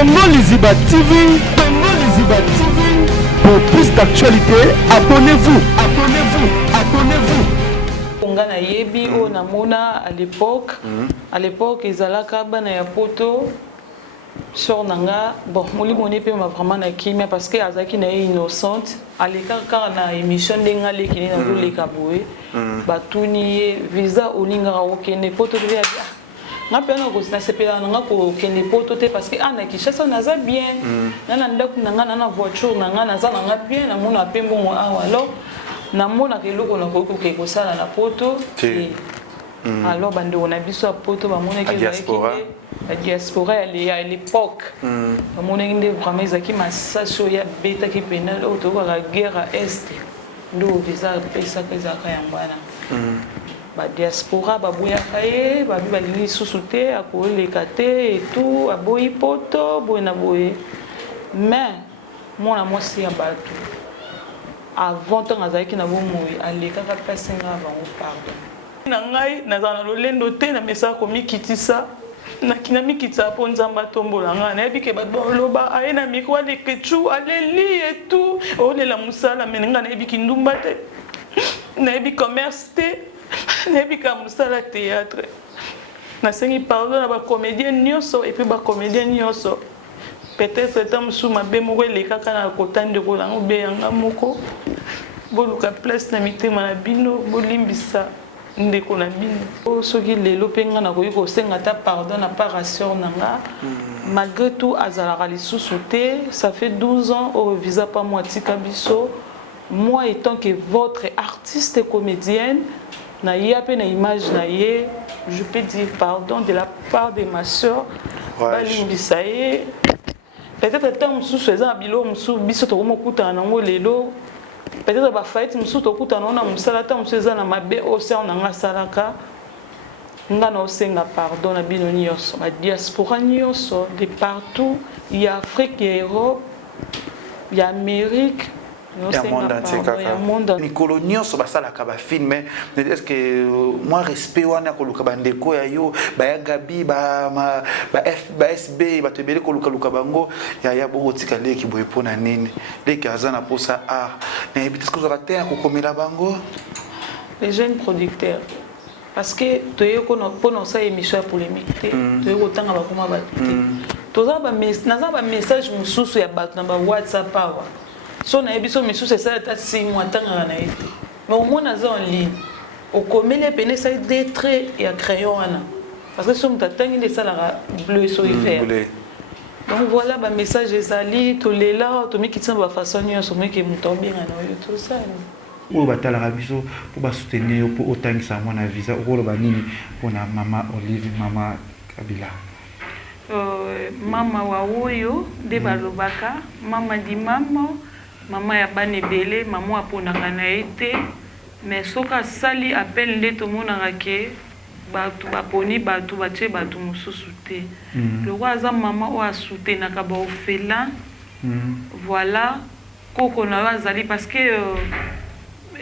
Congo Liziba TV, Congo Liziba TV. Pour plus d'actualité, abonnez-vous, abonnez-vous, abonnez-vous. Ngana yebi o namona à l'époque ezalaka bana ya poto sur nanga bon moli moni pe ma vraiment na kimia parce que azaki na innocente aleka na émission ndenga lekini na zo leka boye batuni visa olinga okende poto ya nga pe na ko na sepela nga ko kende poto te parce que ana Kinshasa naza bien nana ndaku nanga na voiture nanga naza nanga bien na mona pe mbongo awa alors na mona ke loko na ko ko sala na poto alors bande on a biso a poto ba mona ke la diaspora à l'époque ba mona ngende vraiment ezaki masaso ya beta ki penal auto la guerre à est ndo visa pesa ka yambana ba diaspora ba boya kaye ba bi balingi susute akoleka te et tout aboyi poto boyena boye mais mona mosi ya bato avant tant azaki na bomoi aleka ka pesenga bango pardon na ngai nazana lolendo te na mesa ko mikitisa na kina mikitsa po nzamba tombola nga na yebike bato loba aye na mikwa de kechu aleli et tout ole la musala menenga na yebiki ndumba te na yebi commerce te na yebi ka musala théâtre na sengi pardon na ba comédien nyonso et puis ba comédien nyonso peut-être tant sous ma bémoré les kaka na kotande ko lango be yanga moko boluka place na mitema na bino bolimbisa ndeko na bino soki lelo penga na koyi ko senga ta pardon na paraseur nanga malgré tout azalaka lisusu te ça fait 12 ans au visa pas moi tika biso moi étant que votre artiste et comédienne na yape na image na ye je peux dire pardon de la part de ma sœur balimbisa ye peut-être tant sous faisant bilo musu biso to mo kuta na ngo lelo peut-être ba fight musu to kuta na musala tant musu za na mabe o se on nga salaka nga na osenga pardon na bino nyonso ba diaspora nyonso de partout il y a Afrique et Europe il y a Amérique Nicolo nyonso basalaka ba film est-ce que moi respect wana koluka bandeko ya yo ba ya Gabi ba SB ba tebele koluka bango ya bongo tika leki boye pona nini leki azana posa na ebitsko za terre ko komela bango les jeunes producteurs parce que toye ko no pono sa émission polémique te toye ko tanga ba koma ba te toza ba message mususu ya bato na ba WhatsApp awa so na ebiso misu c'est ça ta 6 mois tanga na été mais au moins naza en ligne au comele pene ça des traits et à crayon ana parce que son tatangi de ça la bleu so vert donc voilà ba message ezali to lela to mikitsa ba façon yo so meke mutombi na yo tout ça ou batala biso pour ba soutenir pour autant ça mona visa rolo ba nini pour na mama Olive mama Kabila mama wa oyo de balobaka mama di mama ya bane belé maman aponaka na été mais soka sali appel nde to monaka ke batu baponi batu batie batu mususu te le roi za mama o asoutenaka ba ofela voilà koko na bazali parce que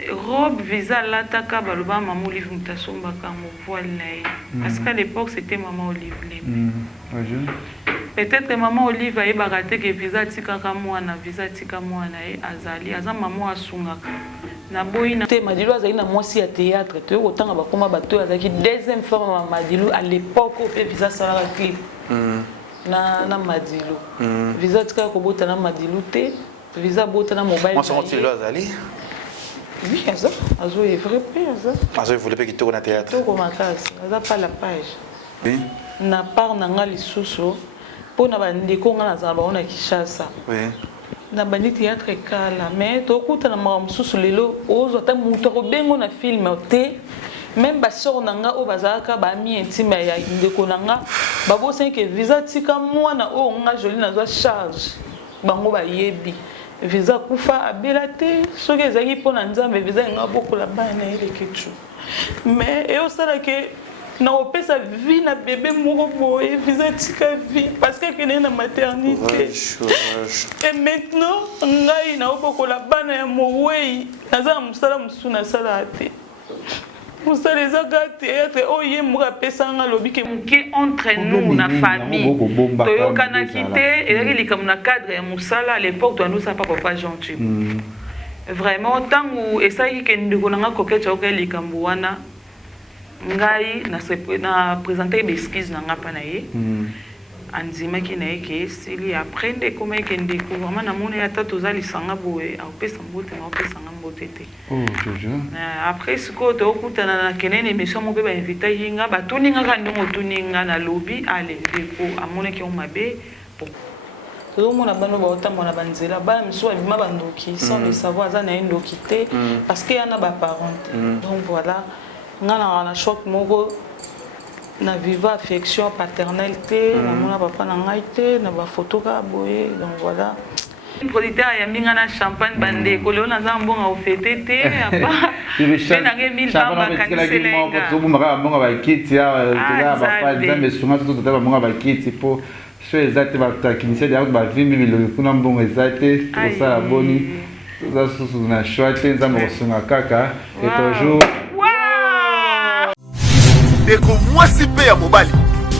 robe visa lataka baloba maman Olive mutasombaka mo voile na parce qu'à l'époque c'était maman Olive peut-être maman Olive a baraté que visa tikaka mwana visa tika mwana azali aza maman asungaka na boina te Madilu azali na mwasi ya théâtre te otanga bakoma bato azaki deuxième femme Madilu à l'époque au visa sala clip na Madilu visa tika ko bota na Madilu te visa bota na mobile moi son style azali oui azo est vrai azo voulait pas quitter au théâtre to ko makasi aza pas la page oui na part na nga lisusu pona bandeko nga nazala baona Kinshasa na bandi théâtre kala mais tokuta na mamususu lelo ozo ta muto ko bengo na film te même ba sor nanga o bazaka ba mi intime ya ndeko nanga babo senke visa tika mwana o nga joli na zo charge bango ba yebi visa kufa abelate soki ezaki pona nzambe visa nga bokola bana ele kechu mais et au sala ke na opesa vie na bébé moko boye visa tika vie parce que kene na maternité et maintenant ngai na opokola bana ya mowei naza musala musuna sala te pour ça les théâtre oh yé moura pesanga lobi ke muke entre nous na famille toyo kana kité et là il comme na cadre ya musala à l'époque toi nous ça pas gentil vraiment tant où et ça qui ndeko nanga koketcha okeli kambuana ngai na présenter des skills nanga pana ye anzima ki na yeke sili après ndeko meke ndeko vraiment na mona ya tata ozali sanga boye apesa mbote na apesa mbote te après siko to okutana na kenene émission mo pe ba inviter yinga ba toninga ka ndongo toninga na lobby ale ndeko amona ki o mabe tout mon abano ba otamona banzela ba mso abima bandoki sans le savoir za na ndoki te parce que yana ba parent donc voilà ngana na choc moko na viva affection paternelle na mona papa na ngai te na ba photo ka boye donc voilà producteur ya minga na champagne bande ko leona za mbonga o fete te apa na nge 1000 bamba kaniselenga ko mbonga mbonga ba kiti ya ba pa nzambe sunga tout tout ba mbonga ba kiti po so exacte ba takinise ya ba vimbi milo kuna mbonga exacte ko ça boni za susu na chouette nzambe ko sunga kaka et toujours ndeko mwasi mpe ya mobali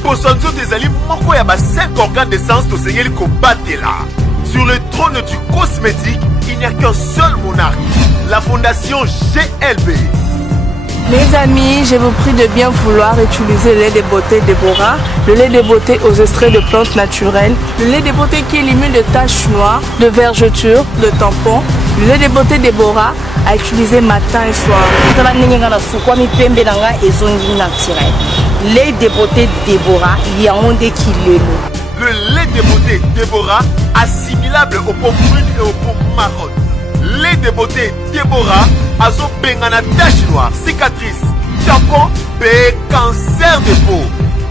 poso nzoto ezali moko ya ba 5 organes de sens tosengeli kobatela. Sur le trône du cosmétique, il n'y a qu'un seul monarque, la fondation GLB. Mes amis, je vous prie de bien vouloir utiliser le lait de beauté Déborah, le lait de beauté aux extraits de plantes naturelles, le lait de beauté qui élimine les taches noires, de vergetures, de tampons, le lait de beauté Déborah à utiliser matin et soir. Lait de beauté Déborah, il y a un des kilos. Le lait de beauté Déborah, assimilable aux pommes brunes et aux pommes marronnes. Lait de beauté Déborah, azo bengana tache noire, cicatrice, tampon, cancer de peau.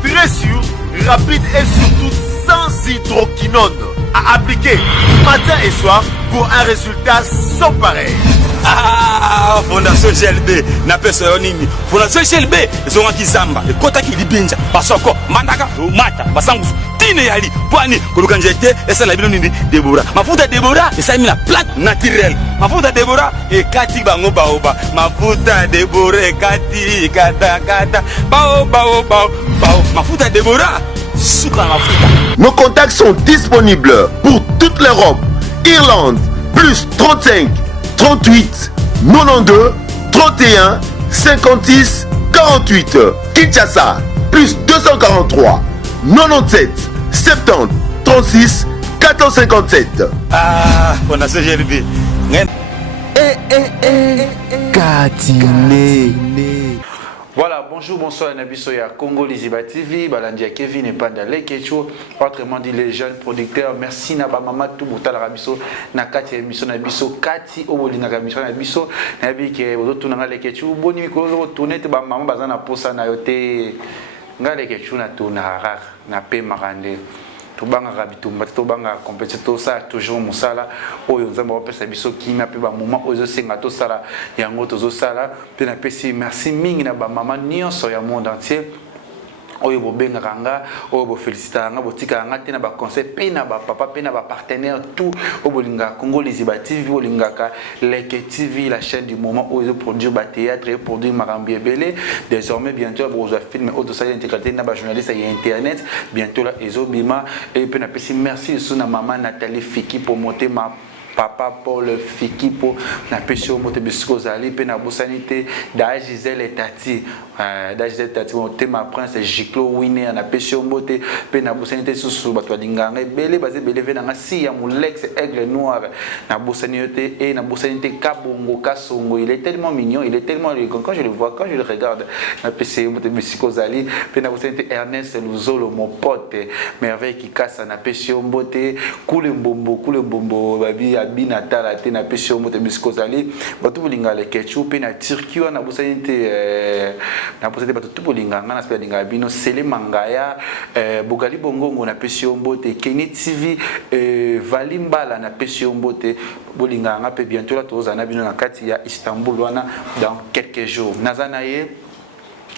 Très sûr, rapide et surtout sans hydroquinone. À appliquer matin et soir pour un résultat sans pareil. Ah, Fondation GLB, na pesa yonini. Fondation GLB, zonga kizamba, ekota ki libinja, basoko, mandaka, mata, basangu. Tine yali, poani, kuluka njete, esa la bino nini, Déborah. Mafuta Déborah, esa mi la plante naturelle. Mafuta Déborah, ekati bango baoba. Mafuta Déborah, ekati, kata, kata, bao, bao, bao, bao. Mafuta Déborah, sucre mafuta. Nos contacts sont disponibles pour toute l'Europe. Irlande, plus 35 38 92 31 56 48. Kinshasa, plus 243 97 70 36 457. Ah, Fondation GLB. Katiné. Voilà, bonjour, bonsoir, Nabiso ya Congo Liziba TV, Balandia Kevin et Pandale Kecho, autrement dit les jeunes producteurs. Merci Naba Mama tout Boutal Rabiso, Nakati émission Nabiso, Kati Obolina Rabiso Nabiso, Nabi ke Ozotu Nangale Kecho, Boni Mikolo tourner ba Mama Bazana Posa na yote, Ngale Kecho na tourna rare, na pe marande. Tobanga rabitumba tobanga compétiteur ça toujours musala oyo nzamba opesa biso kimia pe ba moment oyo senga to sala yango tozo sala pe na pesi merci mingi na ba mama nyonso ya monde entier oyo bobenga kanga oyo bo féliciter nga botika nga te na ba conseil pe na ba papa pe na ba partenaire tout oyo bolinga Congo Liziba TV bolinga ka Leke TV la chaîne du moment oyo produire ba théâtre et produire marambi ebele désormais bientôt bo za film auto ça intégrité na ba journaliste et internet bientôt là ezobima et pe na pesi merci sous na maman Nathalie Fiki pour monter ma papa Paul Fiki pour na pesi au mote bisco zali pe na bosanité da Gisèle et Tati da Gisèle Tati monte ma prince Giclo Winner na pesi au mote pe na bosanité sous bato linganga belé basé belé venanga si ya Moulex aigle noir na bosanité et na bosanité Kabongo Kasongo il est tellement mignon il est tellement quand je le vois quand je le regarde na pesi au mote bisco zali pe na bosanité Ernest Luzolo mon pote merveille qui casse na pesi au mote kule mbombo babi bina tala te na pesi o moto bisco zali bato bolinga le ketchup pe na Turquie na bosanité bato tout bolinga ngana spe linga bino sele mangaya bogali bongongo na pesi o mbote Keni TV valimbala na pesi o mbote bolinga nga pe bientôt la toza na bino na kati ya Istanbul wana dans quelques jours nazana ye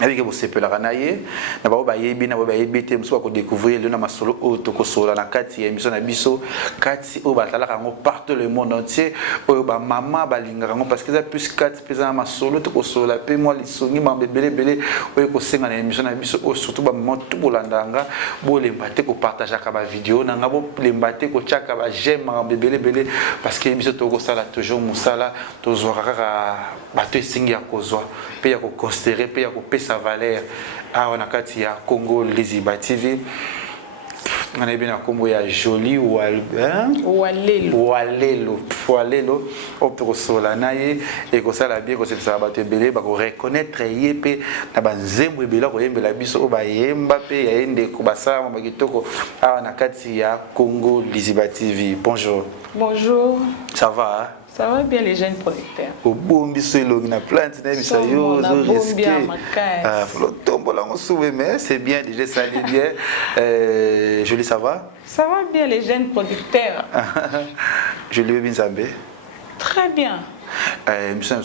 avec vous sepelaka na ye na ba ba yebi na ba yebi te muso ko découvrir le na masolo auto ko sola na kati ya émission na biso kati o ba talaka ngo partout le monde entier o ba mama ba lingaka ngo parce que ça plus kati pesa masolo to ko sola pe moi lisongi ma belé o ko senga na émission na biso o surtout ba mama tout bolandanga bo lembate ko partager ka ba vidéo na ngabo lembate ko chaka ba j'aime ma belé parce que émission to ko sala toujours musala to zora ka ba to singi ya ko zo pe ya ko considérer pe ya ko sa valeur à on a kati ya Congo Liziba TV on a bien combo ya joli walelo au pro sola naye et ko sala bien ko se ça ba te belé ba ko reconnaître yepé na banzembo ebela ko yembela biso o ba yemba pe ya ende ko basama ba kitoko à on a kati ya Congo Liziba TV. Bonjour. Bonjour. Ça va? Hein? Ça va bien les jeunes producteurs. Au bombi sur la plante, mais c'est bien, déjà ça allait bien. Jolie, ça va? Ça va bien les jeunes producteurs. Jolie, bien Zambé. Très bien. Nous sommes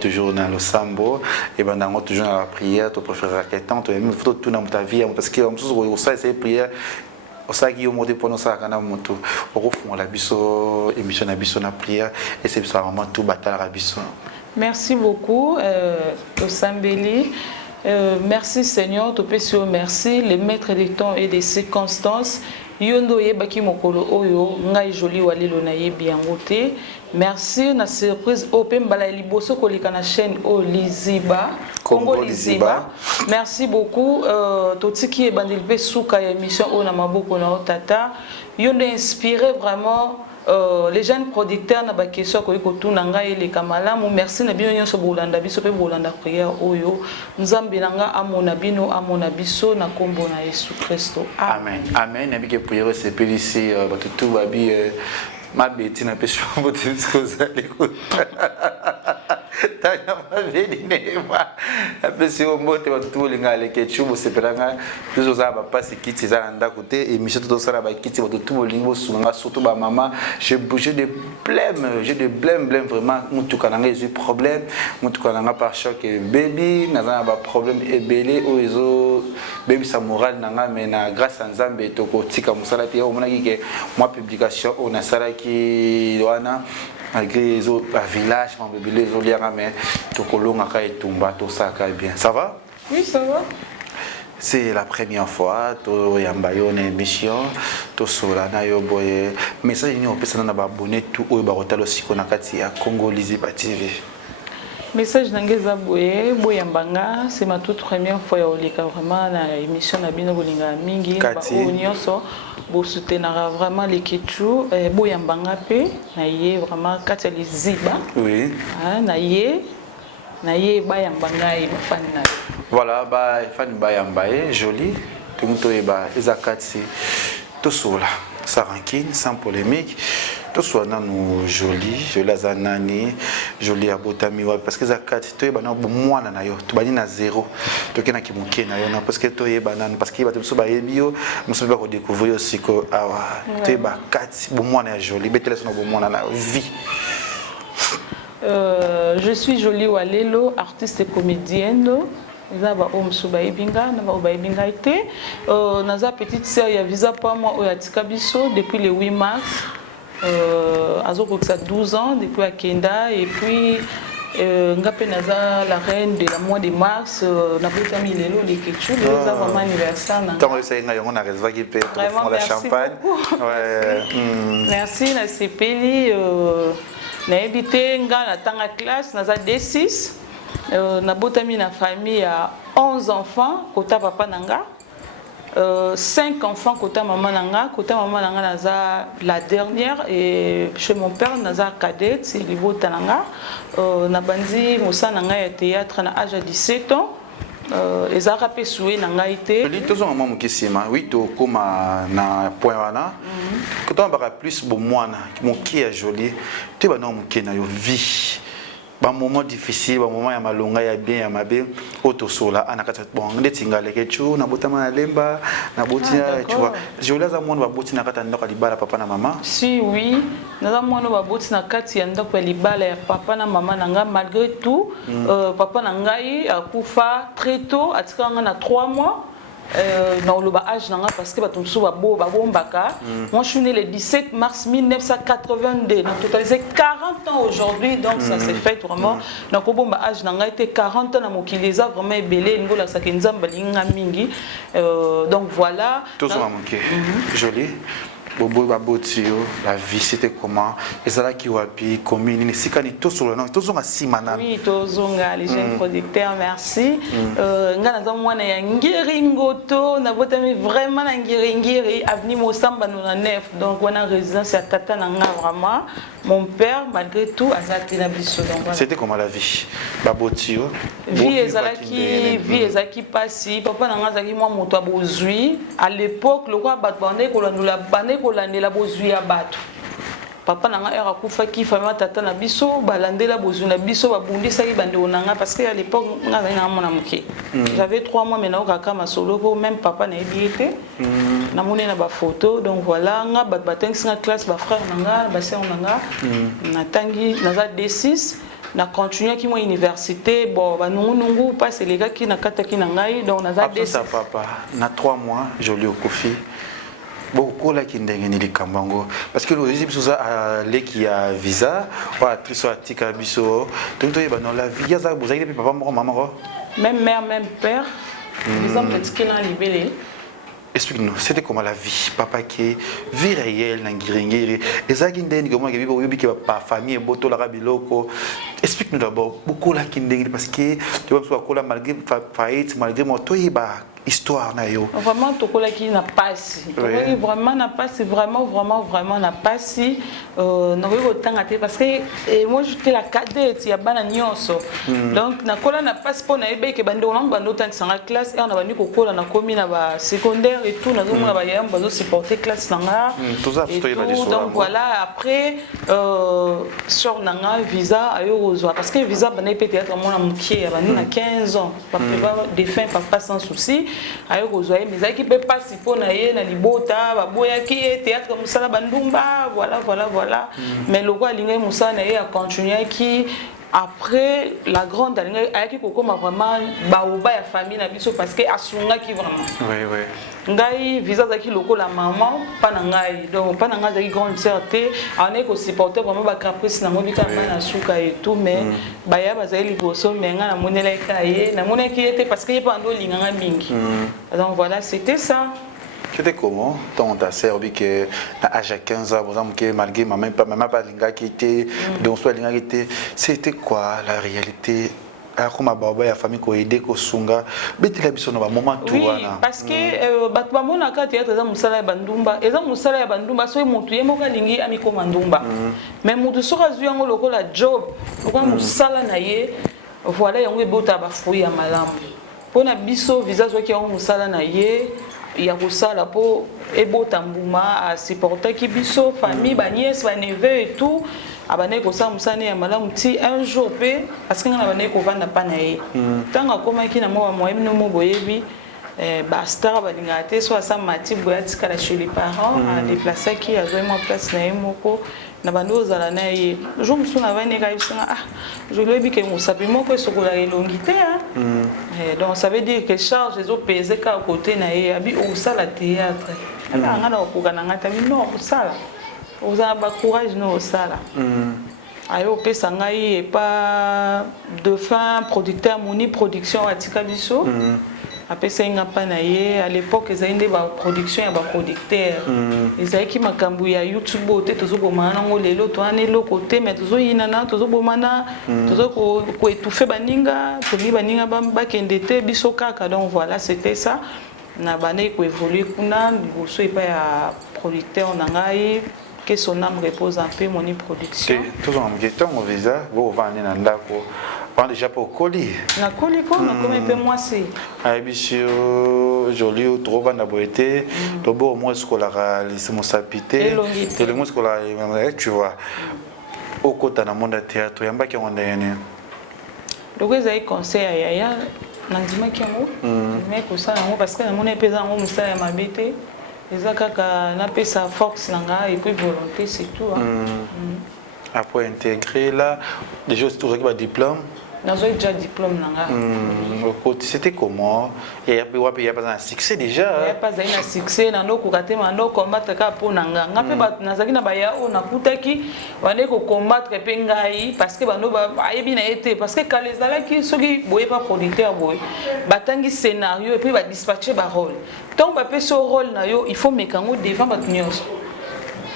toujours dans le sambo et toujours dans la prière. Tu préfères que tu aimes tout dans ta vie parce que c'est prière. Osaki yo moté pour nous ça kana moto au la biso émission na biso na prière et c'est ça vraiment tout batala biso. Merci beaucoup Osambeli. Merci Seigneur, te pécio merci les maîtres des temps et des circonstances. Yondo yebaki mokolo oyo ngai joli walilo na yebi yango te. Merci na surprise open bala liboso kolika na chaîne o Liziba Congo Liziba. Merci beaucoup totiki e bandil pe suka ya émission o na maboko na otata. Yondo inspiré vraiment les jeunes producteurs na ba question ko tuna ngai le kamalamu. Merci na bino nyonso bolanda biso pe bolanda prière oyo nzambe nanga amona bino amona biso na kombo na Yesu Kristo. Amen. Amen. Nabi ke prière c'est pélici batutu babi ma bêtise n'a pas sur votre discours à l'écoute. Tanya mavedi nema. Apesi o mote wa tout linga le ketchup se pelanga plus za ba pas kiti za nda côté et monsieur tout ça ba kiti wa tout lingo sunga surtout ba maman j'ai de blême vraiment mutu kananga j'ai problème mutu kananga par choc baby na ba problème et belé o ezo baby sa moral nanga mais na grâce à Nzambe to ko tika musala te o mona ki moi publication on a sala ki wana malgré les autres villages, les autres mais tout ça bien. Ça va? Oui, ça va. C'est la première fois que tu une émission, tu as un message qui est abonné tout au Congo Liziba TV. Message d'Angeza Boye, Boyambanga, c'est ma toute première fois au Lika vraiment na émission na bino bolinga mingi ba onyoso bo soutenir vraiment les Kichu Boyambanga pe na yé vraiment Katia Liziba. Oui. Na yé Bayambanga et fan na. Voilà, ba fan Bayambaye joli, tout ba ezakati tout sola, sans rancune, sans polémique. Tout soit dans nous joli azanani joli abotami parce que zakati to yeba na bomwana na yo to bani na zéro to kena ki muke na yo na parce que to yeba na parce que bato so ba yebio muso ba ko découvrir aussi ko awa to yeba kati bomwana ya joli betela so na bomwana na vie. Je suis Jolie Walelo, artiste et comédienne. Zaba omsuba ibinga na ba ibinga été naza petite sœur ya visa pas moi au yatika biso depuis le 8 mars. Azoko ça 12 ans depuis à Kenda et puis ngapé naza la reine de la mois de mars na botami lelo les ketchup les vraiment anniversaire na tant ça nga on a réservé qui peut prendre la champagne ouais merci na sepeli na évité nga na tanga classe naza D6 na botami na famille à 11 enfants kota papa nanga 5 enfants côté maman nanga naza la dernière et chez mon père naza cadette c'est niveau tananga na bandi musa nanga ya théâtre na âge de 17 ans ezaka pe soué nanga été li tozo maman mukisima oui to koma na point wana quand on va plus bon mwana mon qui est joli tu vas non mukena yo vie ba moment difficile ba moment ya malonga ya bien ya mabe otosola anakata bon ndetinga leke chu na botama na lemba na botina tu vois je voulais za mwana ba botina kata ndako libala papa na maman si oui naza mwana ba botina kati ya ndako ya libala ya papa na maman nanga malgré tout papa na ngai akufa très tôt atika nga na 3 mois dans le âge parce que moi je suis né le 17 mars 1982 donc totalisé 40 ans aujourd'hui donc ça s'est fait vraiment donc au bon âge n'a été 40 ans à mon kilisa vraiment belé ngola sakinzamba linga mingi donc voilà tout ça manqué joli bobo babotio la vie c'était comment et ça là qui wapi commune ni sikani to solo non to zonga simana oui to zonga les jeunes producteurs merci ngana za mwana ya ngiringoto na botami vraiment na ngiri avenue Mosamba na 9 donc on a résidence à tata na nga vraiment mon père malgré tout azaki na biso donc voilà. C'était comment la vie babotio vie ezaki passi papa na nga zaki moi moto abozui à l'époque le roi batbande kolandela bozui ya bato papa nanga era kufa ki fama tata na biso balandela bozui na biso babundisaki bandeko nanga parce que à l'époque nga zali na mona moke j'avais 3 mois maintenant kaka masolo pour même papa na ebiete na mona na ba photo donc voilà nga bat batengisi nga classe ba frère nanga ba sœur nanga na tangi naza D6 na continuer ki moi université bon ba nungu passe les gars qui na kataki na ngai donc naza D6 papa na 3 mois joli au kofi beaucoup là qui ndengeni likambango parce que le Égypte ça les qui a visa ou actrice atika biso donc toi dans la vie ça vous avez papa maman même mère même père exemple petit qu'il a libéré. Explique-nous, c'était comment la vie, papa qui vie réelle dans Giringiri, et ça qui ndeni comment qui vit que pas famille boto la rabiloko. Explique-nous d'abord beaucoup là qui ndeni parce que tu vois soit là malgré faillite malgré moi toi il histoire na yo. Vraiment tokola qui n'a pas si. Oui. Vraiment n'a pas si vraiment n'a pas si na autant até parce que moi j'étais la cadette ya bana nyonso. Donc na kola n'a pas pour na ebe ke bando na bando tant sanga classe et on a bani kokola na komi na ba secondaire et tout na zo mona ba yam bazo supporter classe nanga. Tout ça tout donc voilà après sur nanga visa ayo ozwa parce que visa bana peut-être mona mukie ya bani na 15 ans papa défunt papa sans souci. Ayo kozwaye mais qui peut pas si pour na ye na libota baboya ki théâtre musala bandumba voilà mais le roi linga musala na ye a continuer qui après la grande linga ayaki kokoma vraiment baoba ya famille na biso parce que asunga ki vraiment oui ngai visa zaki loko la maman pas na ngai donc pas na ngai zaki grande sœur té on est ko supporter vraiment ba caprice na mobika na suka et tout mais baya bazali liboso mais nga na monela ekaye na moneki était parce que pas ndo linganga mingi donc voilà c'était ça. C'était comment ton ta sœur que à âge 15 ans, par exemple, que malgré maman pas linga qui était donc soit linga qui était, c'était quoi la réalité? Comme baba ya famille ko aider ko sunga betela biso na ba moment tout wana. Oui, parce que bato ba mona ka théâtre za musala ya bandumba, eza musala ya bandumba so mutu ye moka lingi ami ko mandumba. Mais mutu so kazu yango lokola job, lokola musala na ye, voilà yango ebota ba fruit ya malamu. Pona biso visage ki yango musala na ye ya kosala po ebota mbuma a supporter ki biso famille ba nièce ba neveu et tout. Abane ko sa musane ya malamu ti un jour pe parce que ngana bane ko vanda pa na ye tanga koma ki na mo moyem no mo boyebi ba star ba linga te so sa mati boya tikala chez les parents a déplacer qui a vraiment place na ye moko na bando zala na ye jour musuna vane ka ibsanga je lui ai dit que musapi moko sokola elongité donc ça veut dire que charge les autres peser ka côté na ye abi o sala théâtre ala ngana ko kana ngata mi non sala vous avez un courage nous ça là. Ayo pe sangai et pas de fin producteur moni production à Tikabiso. Après ça inga pa naie à l'époque ils avaient des production et ba producteur. Ils avaient qui makambu ya YouTube ote tozo bomana ngo lelo to anelo côté mais tozo inana tozo bomana tozo ko étouffer baninga to li baninga ba kendete biso kaka donc voilà c'était ça. Na bané ko évoluer kuna boso et pas ya producteur nangai que son âme repose en paix, mon production. Tout en guettant au visa, vous vendez dans l'ako. On déjà pour colis. Na colis quoi, na comme un peu moi c'est. Ah bisio joli ou trop vendre boité, le beau moins scolaire, les mon sapité. Et le moins scolaire, tu vois. Au côté dans monde théâtre, yamba qui on est. donc ezali conseil ya yaya nandimaki yango mais kosala yango parce que namoni epeza yango mosala ya mabe te eza kaka napesa force na ngai et puis volonté c'est tout après intégrer là déjà ozalaki badiplôme nazoi déjà diplôme na nga c'était comment il y a pas un succès déjà il y a pas un succès na nokoka te mando combattre ka po na nga nga pe nazaki na baya o nakutaki bane ko combattre pe ngai parce que bano ba ayebi na été parce que quand les alaki soki boye pas producteur boye batangi scénario et puis ba dispatcher ba rôle donc ba pe so rôle na yo il faut mekango devant ba nyos.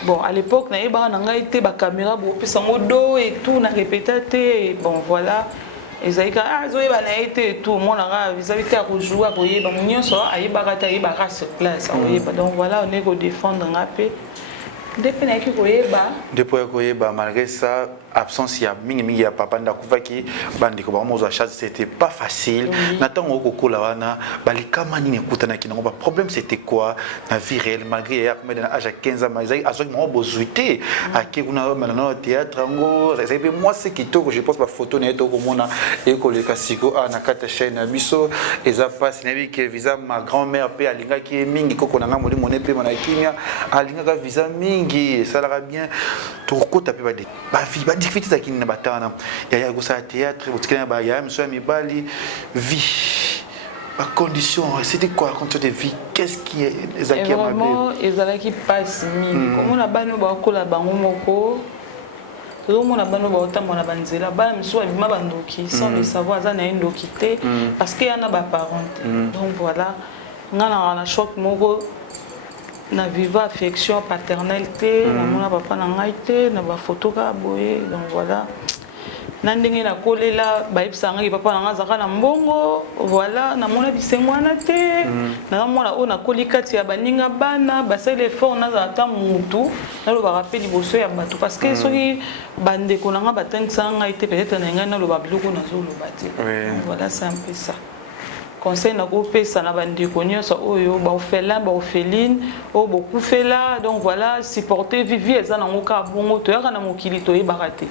Bon, à l'époque, na yeba na nga été ba caméra bo pe sango do et tout na répété bon voilà. Ezalika zoyeba na été et tout mon na vis-à-vis à jouer ko yeba nyonso ayeba kata yeba ka sur place oyeba donc voilà on est ko défendre nga pe depuis na ki ko yeba depuis ko yeba malgré ça absence ya mingi ya papa ndakuvaki bandiko ba mozo charge c'était pas facile natango kokola wana balikama nini kutana kinango ba problème c'était quoi na vie réelle malgré ya comme dans âge à 15 ans mais azok mo bozuité aki kuna manana théâtre ngo c'est moi c'est kitoko je pense ba photo na eto komona e ko le kasiko na kata chaîne na biso eza passe na bi que visa ma grand-mère pe alinga ki mingi koko na ngamo limone pe mana kimia alinga ka visa mingi ça la bien to kota pe ba vie difficulté qui n'a pas tant il y a ça théâtre il y a monsieur Mibali vie la condition c'était quoi quand de vie qu'est-ce qui est exactement vraiment ezala qui passe mingi comme on a bano ba kola bango moko tout le monde a bano ba otamba na banzela ba miso abima bandoki sans le savoir ça na ndoki te parce qu'il y en a ba parents donc voilà ngana na choc moko na viva affection paternelle na mona papa na ngai te na ba photo ka boye donc voilà na ndenge na kolela ba ipsanga ki papa na nga zaka na mbongo voilà na mona bisengwana te na mona ona kolikati ya baninga bana ba sel effort na za ta mutu na lo ba rappeli boso ya bato parce que soki bande ko na nga batangisa ngai te peut-être na ngai na lo ba biloko na zo lo bati voilà c'est un peu ça conseil na kopesa na bandeko nyonso oyo ba ofela ba ofeline o beaucoup fela donc voilà supporter vivi eza na ngoka bongo to yaka na mokili to yebaka te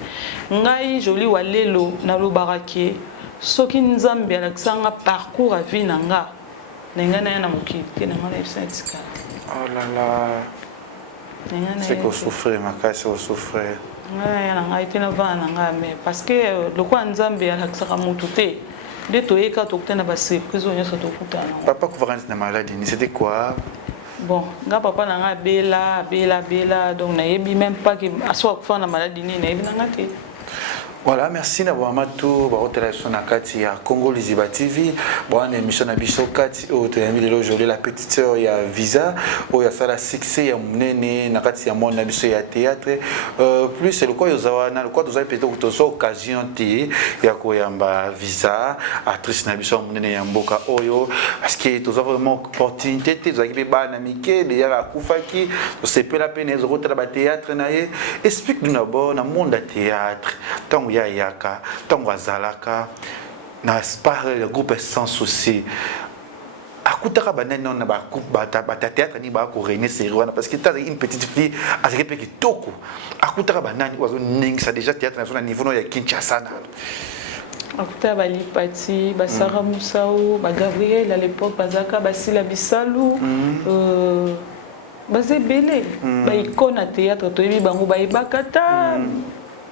ngai joli walelo na lo barake soki nzambe alakisanga parcours à vie na nga na mokili te na ngana esatika oh là là c'est qu'on souffre makasi on souffre na ngai te na va na nga mais parce que le quoi nzambe alakisaka mutu te de toyeka tokutana ba surprise nyonso tokutana papa couvrir na maladie c'était quoi bon nga papa na nga bela donc na yebi même pas que aso kufa na maladie ni na yebi na nga te. Voilà, merci na bama tout ba hôtel sur na kati ya Congo Liziba TV. Bon émission na biso kati hôtel mi aujourd'hui la petite sœur ya visa o ya sala succès ya munene na kati ya mona biso ya théâtre plus c'est le quoi yozawa na le quoi doza peut-être que so occasion ti ya ko yamba visa actrice na biso munene ya mboka oyo parce que toza vraiment opportunité te doza ki ba na mike de ya kufaki c'est pas la peine de retourner ba théâtre na ye explique nous d'abord na monde théâtre tant ya yaka tango azalaka na spar le groupe sans souci akutaka banene na ba coupe bata théâtre ni ba ko reine série parce que t'as une petite fille azeke pe kitoko akutaka banani wazo ningisa déjà théâtre na niveau ya Kinshasa na akuta bali pati ba Sarah Moussao ba Gabriel à l'époque bazaka ba Sila Bisalou bazé belé ba icône à théâtre to yebi bango ba ibakata.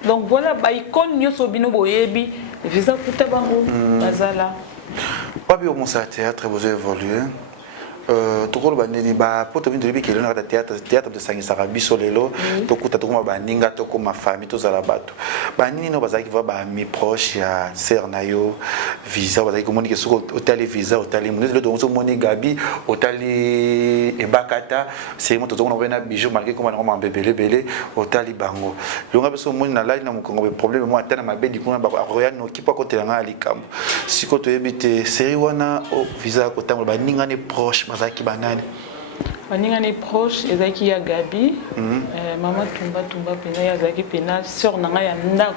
Donc voilà, bah icône nyoso bino boyebi, visa kuta bango bazala. Pas bien au théâtre vous évolué. Tokolo bandeni ba poto bindo libi kelo na théâtre de sangisa biso lelo tokuta tokoma baninga tokoma famille tozala bato. Banini no bazaki va ba mi proche ya sœur na yo visa bazaki komonike soko hôtel visa hôtel munez le donc moni Gabi hôtel ebakata c'est mo tozona bena bijou malgré comme on bébé belé hôtel bango. Longa beso moni na lali na mukongo problème mo atana mabedi kuna ba royal no kipa ko telanga alikambo. Siko to ebite série wana visa ko tango baninga ne proche bazaki banani baninga ni proche ezaki ya Gabi mama tumba pena ya zaki pena sœur nanga ya ndako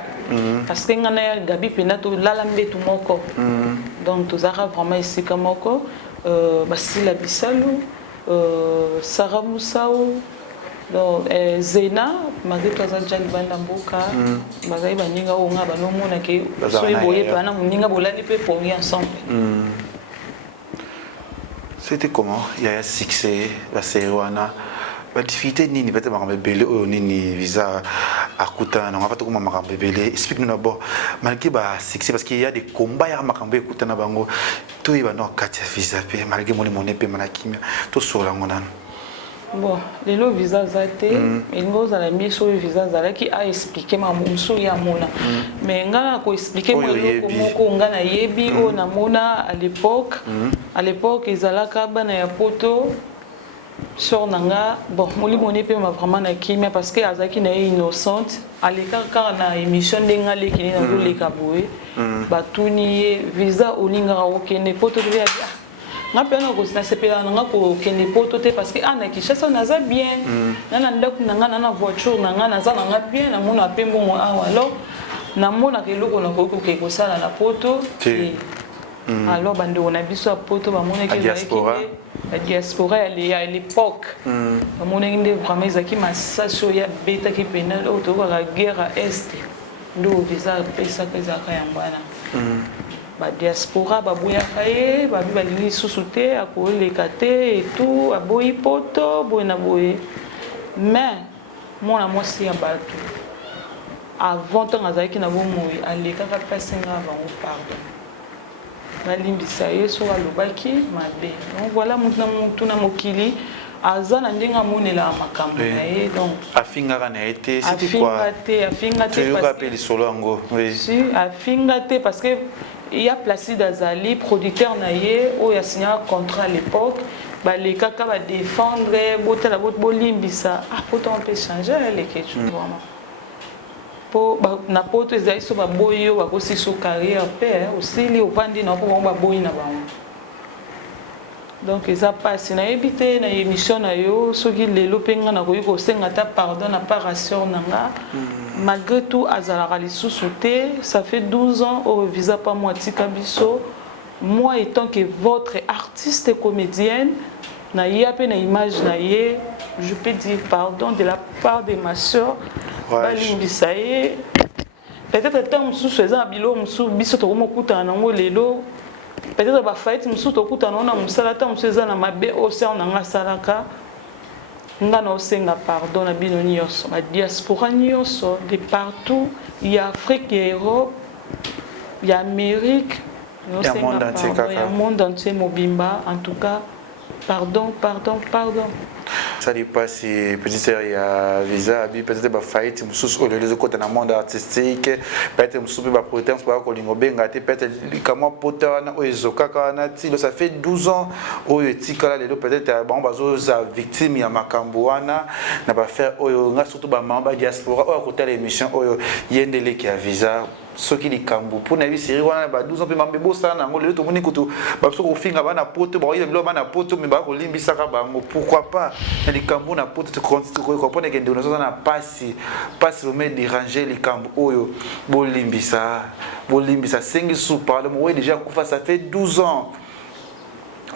parce que ngana ya Gabi pena to lala mbetu moko donc tozaka vraiment esika moko Basila Bisalou Sarah Moussao donc Zena malgré tout ça déjà libanda mboka bazali baninga o nga banomona ke so eboye pana muninga bolali pe pour ensemble. C'était comment? Il y a un succès, la série wana. La difficulté nini peut-être makambe belé o nini visa akuta na ngapa to kuma makambe belé. Explique-nous d'abord malgré ba succès parce qu'il y a des combats ya makambe akuta na bango. To iba no kati visa pe malgré moni monepe manakimia to sola ngona. Bon, les lots visa zate, et nous allons mis sur le visa zala qui a expliqué ma mousso ya mona. Mais ngana ko expliquer moi comment ko ngana yebi o na mona à l'époque ils allaient kabana ya poto sur nanga bon moli moné pe ma vraiment na kimia parce que azaki na innocente à l'écart car na émission ndengale qui na zo le kaboué batuni visa olinga okene poto de ngapena ko sina sepela nga ko kende poto te parce que ana kishasa naza bien nana ndako nanga nana voiture nanga naza nanga bien na mona pembo mo awa alors na mona ke loko na ko ko sala na poto alors bande on a biso a poto ba mona ke la diaspora à l'époque ba mona ngende vraiment ezaki masaso ya beta ki penal auto ka guerre à est ndo visa pesa ka za ka yambana ba diaspora ba boya kaye ba bali susute akoleka te et tout aboyi poto boyena boye mais mona mosi ya bato avant tant azaki na bomoi aleka ka pesenga bango pardon nalimbisa yeso alobaki mabe donc voilà mutu na mokili azana ndenga monela makambo na ye donc afinga kana été c'était quoi afinga te parce que solo ngo oui si afinga te parce que il y a Placide Azali, producteur naïe, où il a signé un contrat à l'époque. Les caca va défendre, la botte bolimbisa. Ah, pourtant on peut changer les questions vraiment. Pour n'importe les aïs sur boyo, aussi sur carrière père, aussi les vendis n'a pas bon boy na ba. Donc ils a passé na évité na émission na yo, ceux qui les lopenga na koyi ko senga ta pardon na paration nanga. Malgré tout, Azalara sous-sauté, ça fait 12 ans au visa pas moi Tikabiso. Moi étant que votre artiste et comédienne, na yape na image na ye, je peux dire pardon de la part de ma soeur. Balimbisaye. Peut-être que sous faisant bilo sous biso to mo kuta na ngo lelo. Peut-être ba fight sous to kuta na na musala ta museza na mabe au sein na ngasalaka. Ngana osenga pardon na bino nyonso ba diaspora nyonso de partout, il y a Afrique et Europe, il y a Amérique, il y a monde entier mobimba en tout cas pardon. Ça dépasse petit sœur il y a visa peut-être ba fight mususu au lieu de côté dans monde artistique peut-être mususu ba potence ba ko lingo benga te peut-être kama pota na ozoka kana ti ça fait 12 ans au etika là peut-être bon bazo za victime ya makambo wana na ba faire oyo nga surtout ba mamba diaspora o côté l'émission oyo yendele ki a visa ce qui est cambo pour na série wana ba 12 ans pe mambe bossa na ngolo to moni kutu ba so ko finga bana poto ba yelo bana poto me ba ko limbisa ka bango pourquoi pas na les cambo na poto te comprendre que nous na passi le met déranger les cambo oyo bo limbisa sengi sou parle moi déjà kufa ça fait 12 ans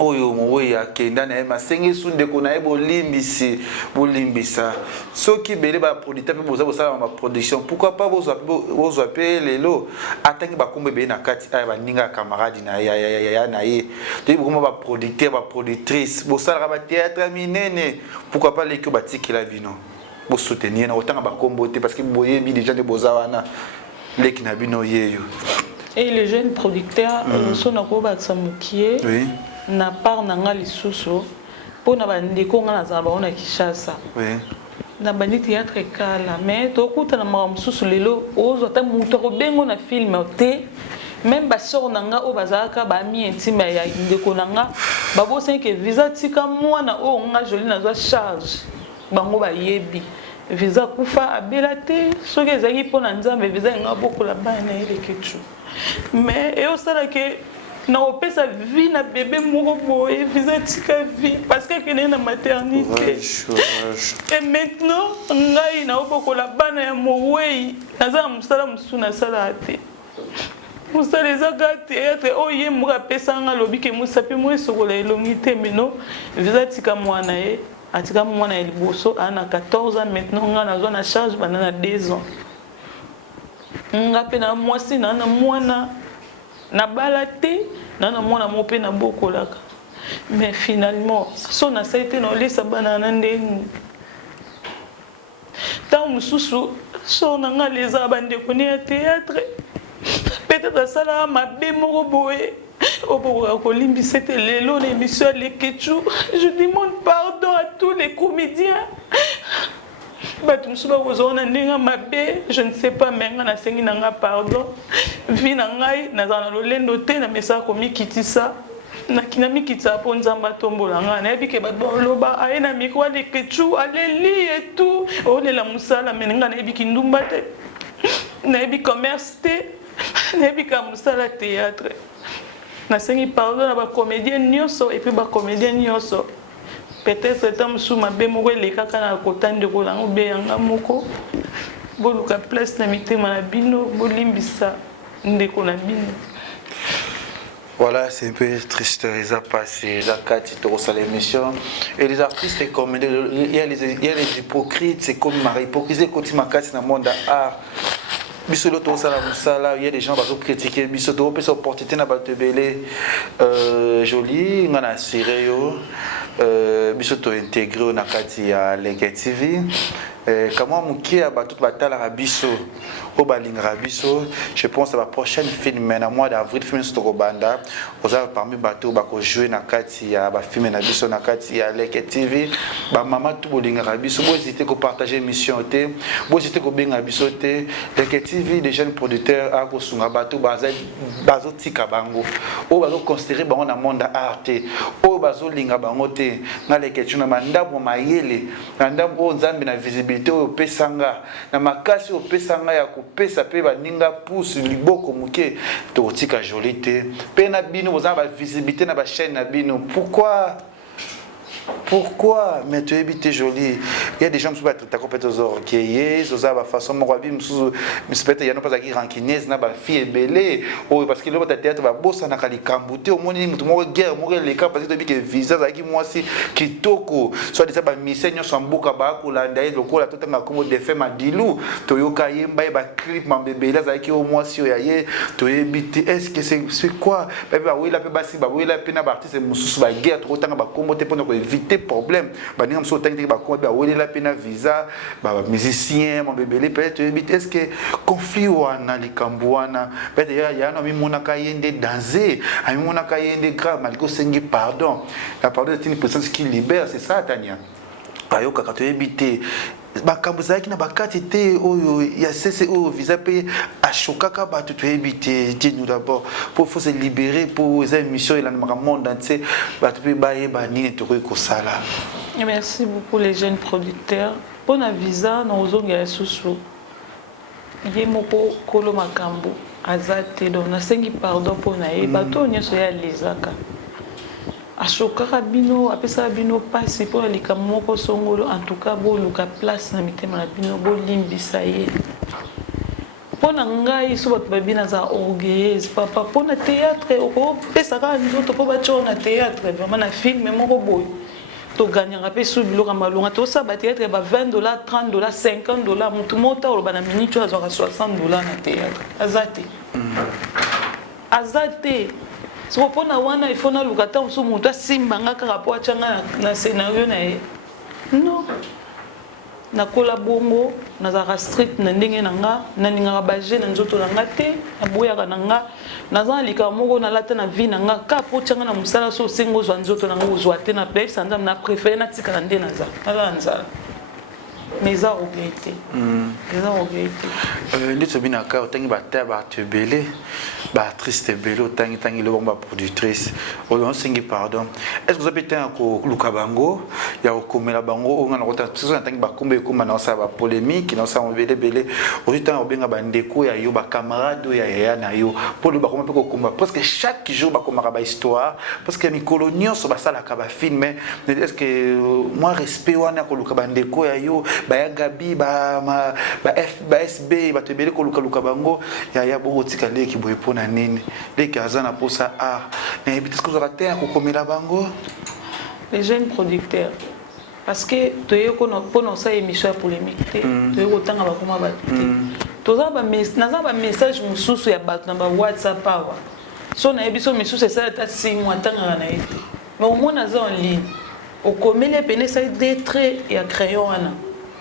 oyo mowe ya kenda na ma sengi su ndeko na ebo limbisa soki belé ba producteur pe boza bosala ma production pourquoi pas bozo appeler lelo atangi ba kombe be na kati ay ba ninga camarade na ya na ye te bokoma ba producteur ba productrice bosala ba théâtre minene pourquoi pas les que ba tikila bino bo soutenir na otanga ba kombo te parce que boye bi déjà de bozawana leki na bino yeyo et les jeunes producteurs sont na ko ba tsamukie oui na part nanga lisusu pona bandeko nga na zaba ona Kishasa oui na bandi théâtre kala mais to kuta na mamususu lelo ozo ta muto ko bengo na film te même ba sor nanga o bazaka ba mi intime ya ndeko nanga babo senke visa tika mwana o nga joli na zo charge bango ba yebi visa kufa abelate soki ezaki pona nzambe visa nga bokola bana ile kechu mais et au sala ke na opesa vie na bébé moko boye visa tika vie parce que kene na maternité et maintenant ngai na obokola bana ya mowei naza musala musuna sala ate musala ezaka théâtre oye moka pesa nga lobi ke musape mo esokola elongi te meno visa tika mwana ye atika mwana ya liboso ana 14 ans maintenant nga nazwa na charge bana na 2 ans nga pe na mwasi na mwana na balate na mwana mo pe na bokolaka mais finalement so na saite na lesa bana na ndeni tant mususu so na nga leza bande koni ya théâtre peut-être ça ma bémoro boé c'était l'élo l'émission les Ketchou. Je demande pardon à tous les comédiens. Je ne sais pas, mais je n'ai pardon. Vie nangai nazana lolendo te na mesa komi kitisa na kinami kitsa po nzamba tombola nga na bike ba loba aina mikwa les Ketchou aleli et tout. Oh la musala menenga na biki ndumba te. Na biki commerce te. Na biki musala théâtre. Nasengi pardon na ba comédien nyonso et puis ba comédien nyonso peut-être tam sou mabe moko le kaka na kotande ko lango be yanga moko boluka place na mitema na bino bolimbisa ndeko na bino. Voilà, c'est un peu triste, ils ont passé la 4 à l'émission. Et les artistes, il y a les hypocrites, c'est comme ma hypocrisie quand tu m'as cassé dans le monde d'art. Il y a des gens qui critiquent, il y a des opportunités joli, on a sérieux, il intégré dans la TV. Comment Moukia a tout battu à Bisso, au Balingra Bisso, je pense à la prochaine film, à mois d'avril, film sur Robanda, aux avez parmi bateaux, qui jouer dans Kati, à film à Bisso, dans Kati, à Leke TV, maman tout Balingra Bisso, vous hésitez que partager l'émission, vous hésitez que bien à Bisso, Leke TV, des jeunes producteurs, à Kosunga bateau, bazo tika bango, au bazo considéré dans le monde art, au bazo linga bangote, dans Leke Tuna manda pour maïele, manda pour nzambe na visibilité. Pesanga na makasi o pesanga ya kopesa pe baninga pousse liboko muke to tika jolité pe na bino boza ba visibilité na ba chaîne na bino pourquoi mais tu es joli il y a des gens qui sont très compétents orgueilleux ils ont façon moi vie peut-être il y a pas qui rancunier na ba fille belé ou parce que le théâtre va bossa na kali kambuté au monde mutu mo guerre mo les cas parce que depuis que visa za ki moi si kitoko soit des ba misenyo sambuka ba ko landa et lokola tout nga comme des faits madilu to yoka yemba ba clip mambebe là za ki au moi si yaye to ebité est-ce que c'est quoi ba oui la pe basi ba oui la pe na ba artiste mususu ba guerre to tanga ba kombote pour éviter problème ba ninga mso tangi ba ko ba oui la pe na visa ba musicien mambebe peut-être éviter est-ce que conflit wana likambo wana peut-être ya na mi mona kayende danser ami mona kayende grave maliko sengi pardon la pardon est une puissance qui libère c'est ça Tania ayoka ka to éviter bakambo zaki na bakati te oyo ya cesse au visa pe ashokaka ba to éviter dis-nous d'abord pour faut se libérer pour les émissions et la monde entier ba to pe ba yeba nini to ko sala. Merci beaucoup les jeunes producteurs pour na visa na ozonga ya susu yemoko kolo makambo azate donc na sengi pardon pour na ye bato nyoso ya lezaka ashokaka bino apesa bino pasi pour lika moko songolo en tout cas boluka place na mitema na bino bolimbisa ye pona ngai so bato babina za orgueilleuse papa pona théâtre oko pesa ka nzoto po bacho na théâtre vraiment na film moko boy to gagnera pe sous biloko malonga to sa ba théâtre ba $20 $30 $50 mutu mota oloba na minute azo $60 na théâtre azate so pona wana ifona lukata musu mutu asimbanga kaka po achanga na scénario na ye non na kola bongo na za strict na ndenge nanga na ninga baje na nzoto nanga te na boyaka nanga na za lika moko na lata na vie nanga ka po changa na musala so sengo zo nzoto nanga uzwa te na place sanda na préférer na tika na ndena za ala nzala mais ça regretté ça regretté ndito bina ka otangi ba taba tebele ba triste belo tangi le bomba productrice on singi pardon est-ce que vous avez été ko luka bango ya okomela bango on na kota tsoza tangi ba kumbe ko na sa ba polémique na sa belé autant obenga ba ndeko ya yo ba camarade ya na yo pour le ba komba ko komba parce que chaque jour ba komba ba histoire parce que mi coloniaux so ba sala ka ba film mais est-ce que moi respect wana ko luka ba ndeko ya yo ba gabi ba SB ba tebele ko luka bango ya bo tika leki boy pona nini leki azana posa na ebite ce que vous avez à komela bango les jeunes producteurs parce que toye kono sa émission polémique te toye kotanga bakoma bato te toza ba message mususu ya bato na ba WhatsApp awa so na yebiso misusu esala ta 6 mois tangaka na ye te mais au moins naza en ligne okomeli pene esali détrait ya crayon wana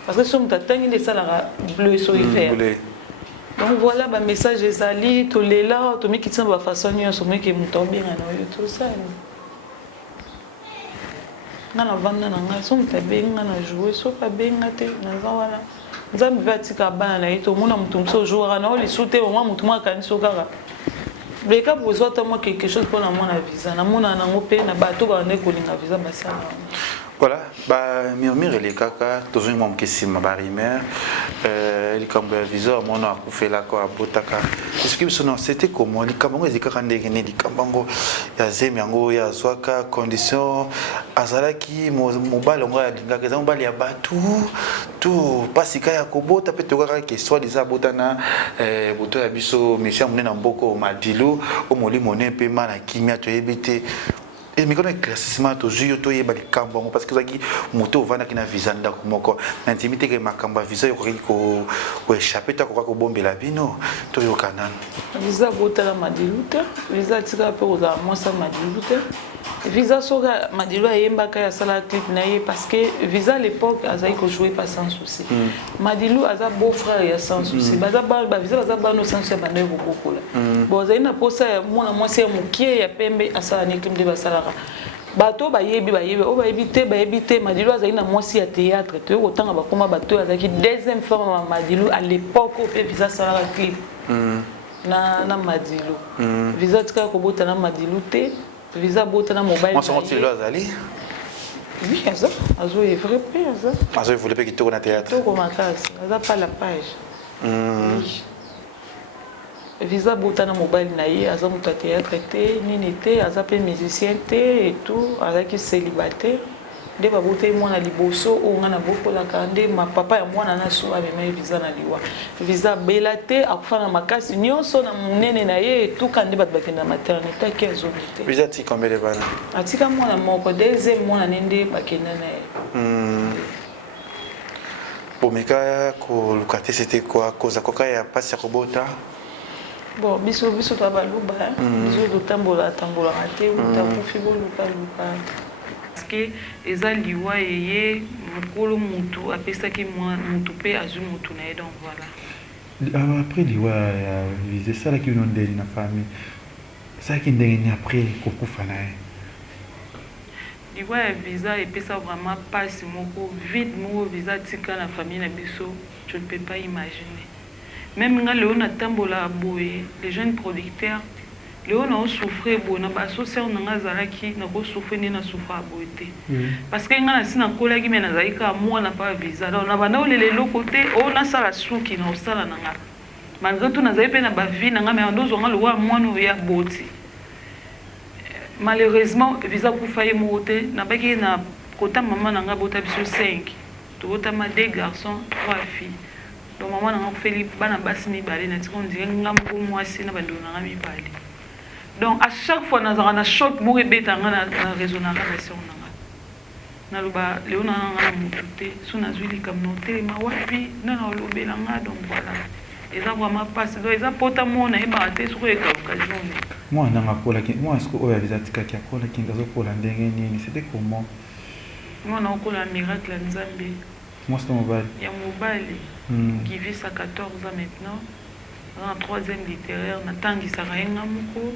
parce que so moto atangi nde esalaka bleu so vert donc voilà ba message ezali tolela tomikitina bafaçon nyonso moyeke moto obenga na oyo tosali nga na vanda na ngai so moto abenga na joue so abenga te naza wana nzambe mpe atika bana na ye tomona moto mosusu ojouaka na o lisu te omwa moto mwa akanisi o kaka beka bozwa ata mwa quelque chose mpona mwana visa namona nango mpe na bato bande kolinga visa basala voilà ba murmure les kaka tozongi mwa mokesima ba rumeur likambo ya visa mwana akufelaka abotaka eski biso non c'était comment likambo yango ezikaka ndenge nini likambo yango ya zemi yango ya azwaka condition azalaki mobali yango alingaka eza mobali ya bato to pasika ya kobota mpe tokaka ke soit déjà abotana boto ya biso mesia monene na mboko madilu o molimo ne mpe ma na kimia toyebi te et mais quand on classissement to zuyo to yeba likambo parce que zaki moto vana kina visa ndako moko na intimité ke makamba visa yo ko échapper ta ko bombela bino to yo kanana visa botala madiluta visa tika pe oza mwasa madiluta visa soka madilu ayembaka ya sala clip na ye parce que visa à l'époque azai ko jouer pas sans souci madilu aza beau frère ya sans souci baza ba visa baza ba no sans souci bande ko bokola bon azai na posa mwana mwasi ya mukie ya pembe asala ni clip de basala bato bayebi o bayebi te madilu azali na mwasi ya théâtre to kotanga bakoma bato azaki deuxième femme ya madilu à l'époque au pe visa sala clip na madilu visa tika ko bota na madilu te visa bota na mobile moi son style azali oui ça azo est vrai pe ça azo voulait pas quitter au théâtre to ko makasi aza pas la page oui visa bota na mobile na ye aza moto théâtre te nini te aza pe musicien te et tout azaki célibataire nde babota ye mwana liboso oyo nga na bokolaka nde mapapa ya mwana na so amema ye visa na liwa visa bela te akufa na makasi nyonso na monene na ye etuka nde bato bakenda na maternité aki azongi te visa atika mbele bana atika mwana moko deuxième mwana ne nde bakenda na ye bomeka koluka te c'était quoi koza koka ya pasi ya kobota bon biso to baluba biso totambolaka te utakufi boluka parce que eza liwa eye mokolo mutu apesaki mutu pe azwi mutu na ye donc voilà après liwa ya visa esalaki bino ndeni na famille esalaki ndenge nini après kokufa na ye liwa ya visa epesa vraiment pasi moko vide moko visa tika na famille na biso je ne peux pas imaginer même nga leo natambola boye les jeunes producteurs leo na osouffrir boye na baasociation na nga azalaki na kosouffrir nde na souffrir boye te parce que nga nasi nakolaki me nazalaki kaka mwana mpa visa donc na banda olela eloko te oyo nasala suki na osala na nga malgré tout nazali mpe na bavie na nga me ando ozwanga lokola mwana oyo ya boti malheureusement visa kufa ye moko te nabaki na kota mama na nga bota biso 5 tobotama 2 garçons 3 filles donc maman na nga kufeli bana basi mibale natika ondire nga moko mwasi na bandeko na nga mibale donc à chaque fois nazalaka na choc moko ebetanga na réseau na nga baseur na nga naloba leo na nga na motu te so nazwi likambo na otelema wapi nde na olobela nga donc voilà eza vraiment passe donc eza pota moko nayebaka te soki oyeka occasion mwana nanga akolaki mwana siko oyo aviza atikaki akolaki azokola ndenge nini c'était comment mwana okola miracle ya nzambe mwasi to mobali ya mobali qui vit à 14 ans maintenant en 3e littéraire natangisaka ye nga moko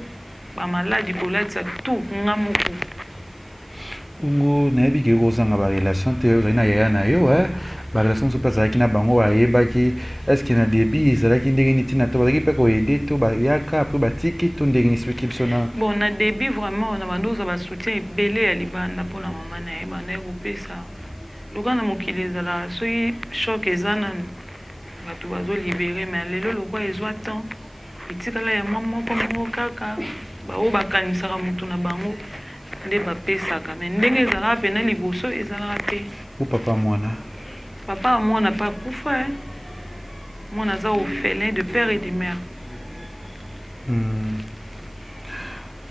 bamaladi kolatisa tout nga moko bongo nayebi ke kozanga barelation te ozali na yaya na yo barelation mosusu mpe azalaki na bango bayebaki estce na début ezalaki ndenge nini ntina to bazalaki mpe koyede to bayaka apres batiki to ndenge nini soki biso na bon na début vraiment na bando oza basoutien ebele ya libanda mpona mama na ye banda ye kopesa loka na mokili ezalaka soki choc eza nanu bato bazolibere mais lelo lokwa ezwa temps etikala ya mwa moko moko kaka baoyo bakanisaka motu na bango nde bapesaka mais ndenge ezalaka pena liboso ezalaka te o papa mwana papa ya mwana pa kufa mwana aza orphelin de père et de mère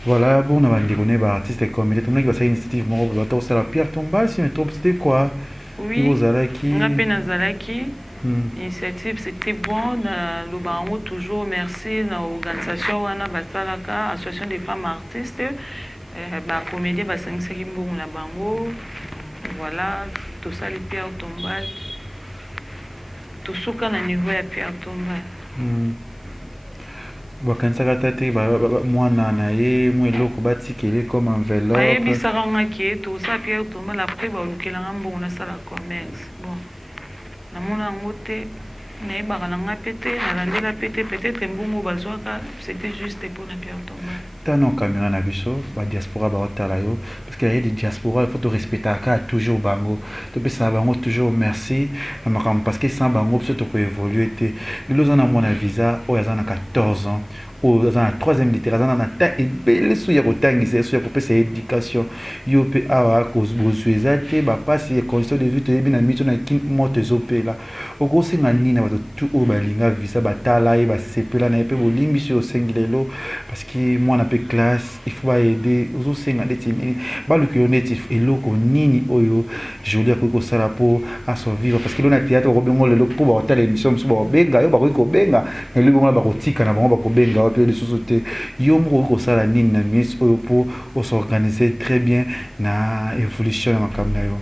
voilà bon na bandeko ne baartiste comédie tomonaki basala initiative moko bata kosala pierre tombal si me trompe c'était quoi Oui, Ozalaki. nga pe nazalaki. Initiative c'était bon na le bango toujours merci na organisation wana basalaka association des femmes artistes ba comédien basangisaki mbongo na bango voilà tosali Pierre Tombal tosuka na niveau ya Pierre Tombal bakanisaka tate mwana na ye mo eloko batikeli comme enveloppe ayebisaka nga ke tosala Pierre Tombal après balukelanga mbongo nasala commerce bon namona yango te nayebaka na nga pe te nalandela pe te peut-être mbongo bazwaka c'était juste mpona Pierre Tombal tano caméra na biso badiaspora baotala yo parce que yaye de diaspora il faut torespectaka toujours bango topesaka bango toujours merci na makambo parce que sans bango biso tokoévolue te lelo oza na mwana visa oyo aza na 14 ans oyo aza na 3e littéraire aza na temps ebele so ya kotangisa ye so ya kopesa éducation yo mpe awa bozwi eza te bapasi condition de vie toyebi na miso na moto ezopela okosenga nini na bato tu oyo balinga visa batala ye basepela na ye mpe bolimbi so osengi lelo parce que mwana mpe classe il faut baede ozosenga neti nini baluki yo neti eloko nini oyo joli akoki kosala mpo asurvivre parce que lo na théâtre okobengo lelo mpo bakotala émission mosusu bakobenga yo bakoki kobenga na lelo bongo bakotika na bango bakobenga yo mpe lisusu te yo moko okoki kosala nini na miesi oyo mpo osorganize très bien na évolution ya makambo na yo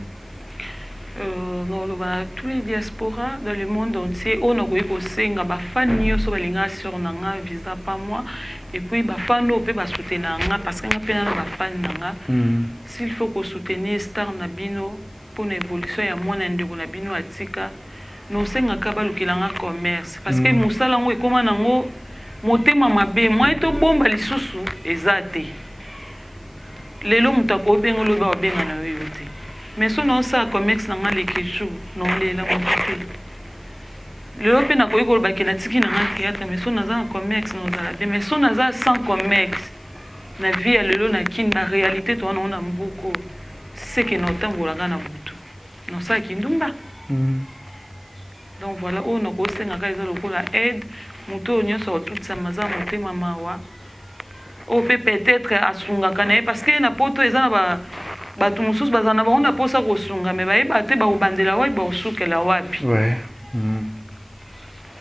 dans tous les diasporas dans le monde entier on a koyi kosenga bafani nyonso balinga sur na nga visa pas moi et puis bafani oyo mpe basoutenir nga parce que nga mpe nana bafani na nga s'il faut kosoutenir star na bino mpona évolution ya mwana ndeko na bino atika nosengaka balukela nga commerce parce que mosala yango ekóma nango motema mabe mwa etobomba lisusu eza te lelo moto akobenga olobi akobenga na yo te mais so naosala commerce na nga lekeju naolela moto te lelo mpe nakoki kolobaki natiki na nga théâtre mais so naza na commerce naozala bien mais so naza sans commerce na vie ya lelo na kini baréalité to wana ona mbuku seke naotangolaka na butu naosalaki ndumba donc voilà oyo nakosengaka eza lokola aide moto oyo nyonso akotutisama aza motema mawa oyo mpe peut-être asungaka na ye parce que na poto eza na bato mosusu bazala na bango na mposa kosunga me bayeba te bakobandela wapi bakosukela wapi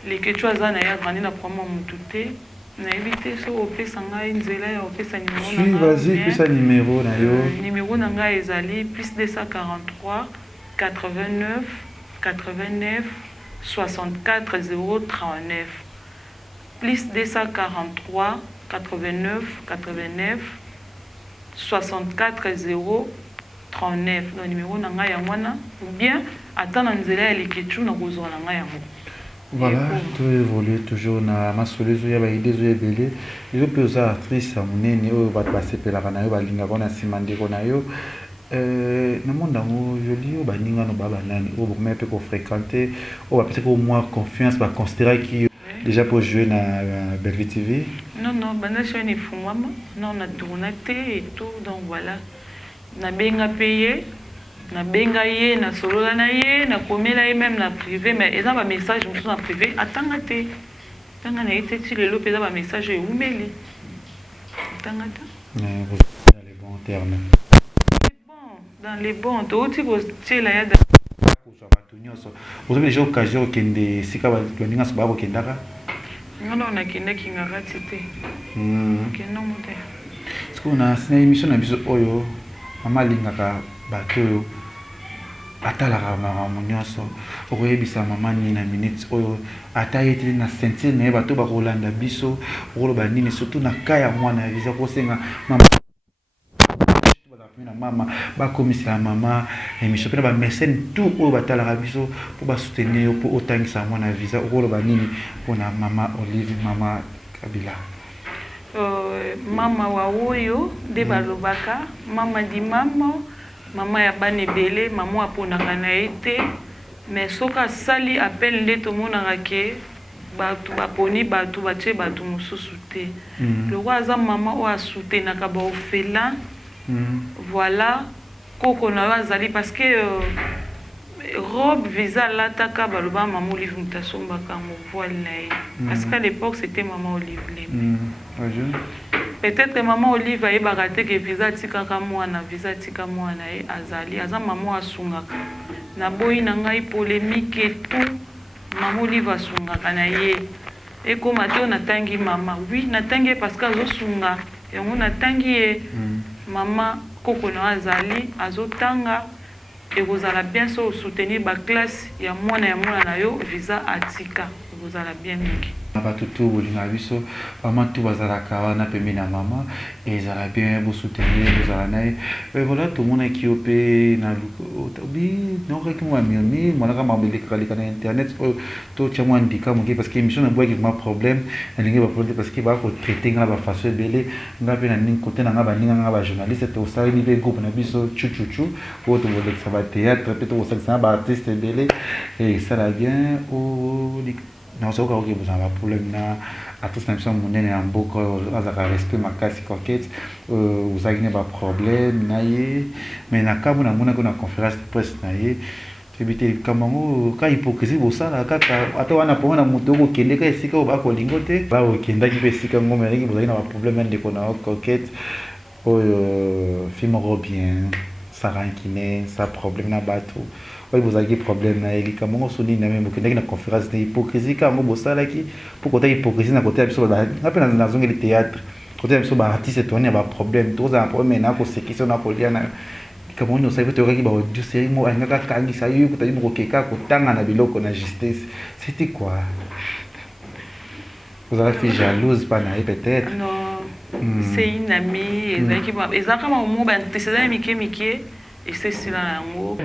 lekecu aza na ye agrandi na kwama motu te nayebi te so opesa ngai nzela ya opesa numéro na yo numéro na ngai ezali plus 243 89 89 64 039 plus 243 89 89 64 039 le numéro na ngai yango wana ou bien ata na nzela ya leketu na kozwa na ngai yango. Voilà, tu évolues toujours na masolo ezo ya baide ezo ebele ezo mpe oza actrice ya monene oyo bato basepelaka na yo balingaka na nsima ndeko na yo na monde yango joli oyo baningano babanani oyo bokomaya mpe kofréquente oyo bapesaka mwa confiance baconsidéraki yo déjà pour jouer na Bellevue TV? Non, non, banda sur une fumama, non, on a tourné et tout, donc voilà. Na benga payé, na benga yé, na solo na yé, na komela yé même na privé, mais ils ont un message na privé, attendez, tanga na été tu le lopé un message et oumeli. Attendez. Vous êtes dans les bons termes. Dans les bons, tu aussi vous tu là ya. Vous avez déjà occasion de sika baninga so babo kendaka? Non non na kenda kinga tete. Kenda mote. Parce qu'on a une émission na biso oyo mama lingaka bato oyo atalaka mama nyonso okoyebisa mama ni na minutes oyo ata yete na sentir na bato bakolanda biso okoloba nini surtout na kaya mwana ya visa kosenga mama na mama bakomisela mama émission pena ba mécène tout oyo batalaka biso po basoutenir po otangisa mwana visa okoloba nini pona mama Olive mama Kabila mama wa oyo de balobaka mama di mama ya bana ebele mama aponaka na ye te mais soki asali appel nde tomonaka ke bato baponi bato batie bato mosusu te lokwa aza mama oyo asoutenaka baofela voilà koko na yo azali parce que robe visa lataka baloba mama Olive mutasombaka mo voile na ye parce qu'à l'époque c'était maman Olive peut-être maman Olive ayebaka te ke visa tikaka mwana visa tika mwana ye azali aza mama asungaka na boyi na ngai polémique et tout mama Olive asungaka na ye ekoma te natangi mama oui natangi parce que azosunga yango natangi ye mama koko na azali azotanga ekozala bien so soutenir ba classe ya mwana na yo visa atika ekozala bien mingi bato to bolinga biso vraiment tout bazalaka wana pembeni na mama ezala bien bosoutenir bozala naye voilà tomonaki yo mpe na nokaki mwa miomi mwanaka mabelekaleka na internet oyo totya mwa ndika moke parce que émission na bwaki ma problème nalingi baproblème parce que bakotraite nga na bafaçon ebele nga mpe na ningi kote na nga baninga nga bajournaliste tosaleli mpe groupe na biso chuchuchu oyo tobolekisa batéâtre mpe tokosalisa na baartiste ebele esala bien nazoka oke bozala baproblème na artiste na biso monene ya mboka azalaka respect makasi coquette ozalaki ne baproblème na ye mais na kambo namonaki na conférence de presse na ye toyebi te likambo yango ka hypocrisie bosala kaka ata wana mpongo na moto okokende ka esika oyo bakolingo te bakokendaki mpe esika yango mereki bozalaki na baproblème ya ndeko na coquette oyo fi moko bien sarankine sa problème na bato oyo bozalaki problème na ye likambo ngo so nini na meme bokendaki na conférence de hypocrisie ka yango bosalaki mpo kota hypocrisie na kote ya biso nga mpe nazongeli théâtre kote ya biso baartiste toani ya baproblème tokozala na problème na kosekisa na kolia na likambo ngo osali mpe toyokaki baaudio série mo alingaka akangisa yo kotali bokokeka kotanga na biloko na justice c'était quoi ozala fi jalouse pa na ye peut-être c'est une amie ezalaka mamomo bantécédant mike et c'est cela yango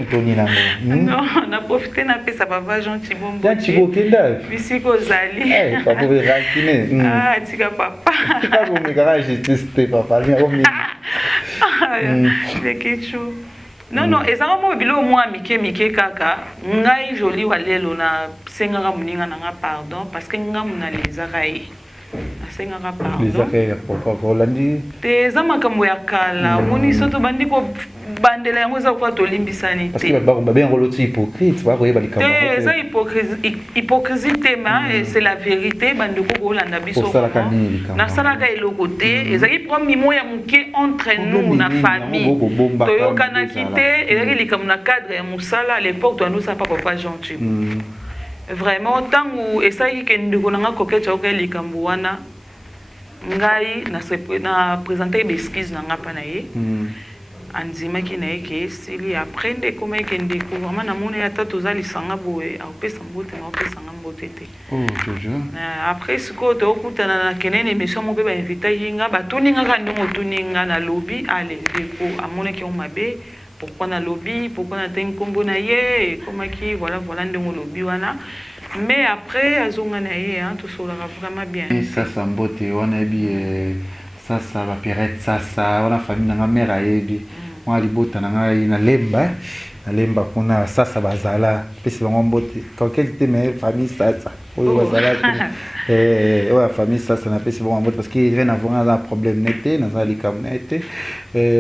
non na profiter na pesa papa Jean Chibombo ya chibokenda bisiko zali papa rakine tika papa tika bomekaka justice te papa c'est quelque chose non ezalaka mo bilo mwa mike kaka ngai joli walelo na sengaka moninga nanga pardon parce que nga mona lezaka ye asengaka pardon te eza makambo ya kala moni soto bandi ko bandela yango eza kwa tolimbisani te babengo loti hypocrite bakoyeba likambo te eza hypocrisie te mais c'est la vérité bandeko kolanda biso nasalaka eloko te ezalaki problème mo ya moke entre nous na famille toyokanaki te ezalaki likambo na cadre ya mosala à l'époque toandosa pa papa Jean Chibo vraiment ntango esalaki ke ndeko nanga coquette aoka likambo wana ngai na présenter besquise nanga pa na ye andimaki na ye ke esili après ndeko meke ndeko vraiment namoni ata toza lisanga boye aopesa mbote na opesanga mbote te après sikoyo tookutana na kenene émission mo mpe bainvitaki nga batoningaka ndenge otoninga na lobi ale ndeko amonaki yango mabe pourquoi na lobby pourquoi na tengi kombo na ye ekomaki voilà ndenge lobby wana mais après azonga na ye tosolaka vraiment bien sasa mbote wana yebi sasa bapirete sasa wana famille nanga mare ayebi mwa libota na ngai nalemba kuna sasa bazala pesi bango mbote kaketi te me famille sasa oyo bazala oyo ya famille sasa napesi bango mbote parce que eve na vonga aza problème nete naza likambo na ye te